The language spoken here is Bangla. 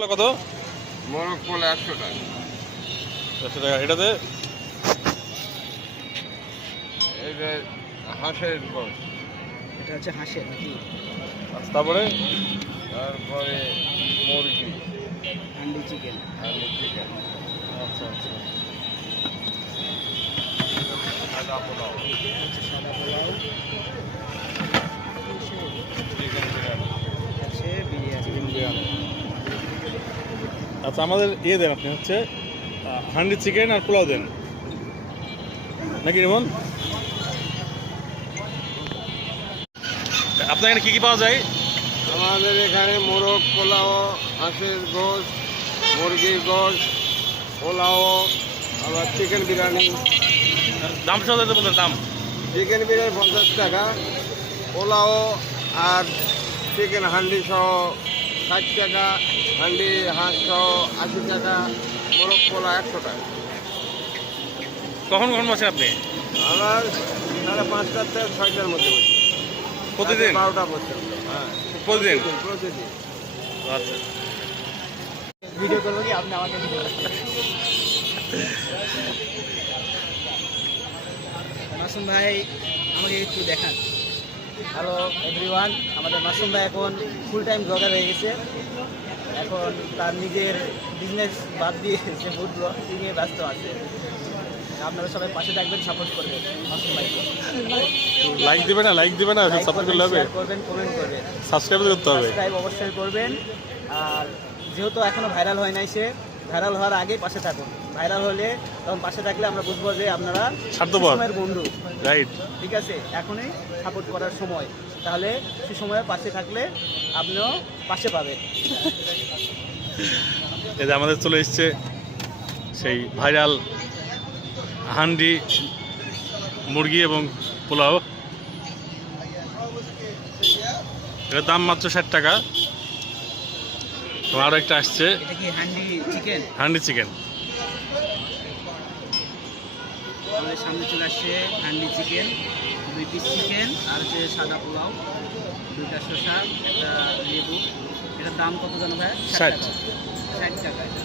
কত? মোরগ পোলা 100 টাকা। 100 টাকা। এটাতে এই যে হাঁসের গোশ, এটা হচ্ছে হাঁসের নাকি তারপরে তারপরে মুরগি, হান্ডি চিকেন। হান্ডি চিকেন, আচ্ছা আচ্ছা সাদা পোলাও, হচ্ছে সাদা পোলাও, চিকেন বিরিয়ানি। হচ্ছে বিরিয়ানি। চিকেন বিরিয়ানি। আচ্ছা আমাদের ইয়ে দেন আপনি হচ্ছে হান্ডি চিকেন আর পোলাও দেন নাকি রিমন? আপনার এখানে কী কী পাওয়া যায়? আমাদের এখানে মোরগ পোলাও, হাঁসের গোশ, মুরগির গোশ, পোলাও, আবার চিকেন বিরিয়ানি। দাম সহ বলতেন দাম। চিকেন বিরিয়ানি 50 টাকা, পোলাও আর চিকেন হান্ডি সহ 60 টাকা, হান্ডি হাঁস সহ 80 টাকা, মোরগ পোলা 100 টাকা। কখন কখন বসেন আপনি? আমার সাড়ে 5টার থেকে 6টার মধ্যে বসি। প্রতিদিন? 12টা পর্যন্ত। হ্যাঁ, প্রতিদিন? প্রতিদিন। আচ্ছা ভিডিও করবো কি আপনি আমাকে ভিডিও মাসুম ভাই আমাকে একটু দেখান। হ্যালো এভরিওয়ান, আমাদের মাসুম ভাই এখন ফুল টাইম ব্লগার হয়ে গেছে। এখন তার নিজের বিজনেস বাদ দিয়ে সে ফুড ব্লগিং নিয়ে ব্যস্ত আছে। আপনারা সবাই পাশে থাকবেন, সাপোর্ট করবেন মাসুম ভাইকে। লাইক দিবে না? লাইক দিবে না? সাবস্ক্রাইব করলে হবে? শেয়ার করবেন, কমেন্ট করবেন। সাবস্ক্রাইব করতে হবে। সাবস্ক্রাইব অবশ্যই করবেন। আর যেহেতু এখনো ভাইরাল হয় নাই, সে ভাইরাল হওয়ার আগেই পাশে থাকুন। ভাইরাল হলে তখন পাশে থাকলে আমরা বুঝবো যে আপনারা স্বার্থপর। সময়ের বন্ধু। রাইট। ঠিক আছে, এখনই সাপোর্ট করার সময়। তাহলে সে সময়ের পাশে থাকলে আপনিও পাশে পাবেন। এই যে আমাদের চলে এসছে সেই ভাইরাল হান্ডি মুরগি এবং পোলাও। এটার দাম মাত্র 60 টাকা। তো আরও একটা আসছে এটা কি হান্ডি চিকেন? হান্ডি চিকেন। আমাদের সামনে চলে আসছে হান্ডি চিকেন, 2 পিস চিকেন আর হচ্ছে সাদা পোলাও, 2টা শসা, একটা লেবু। এটার দাম কত জানো ভাই? 60 60 টাকা। এটা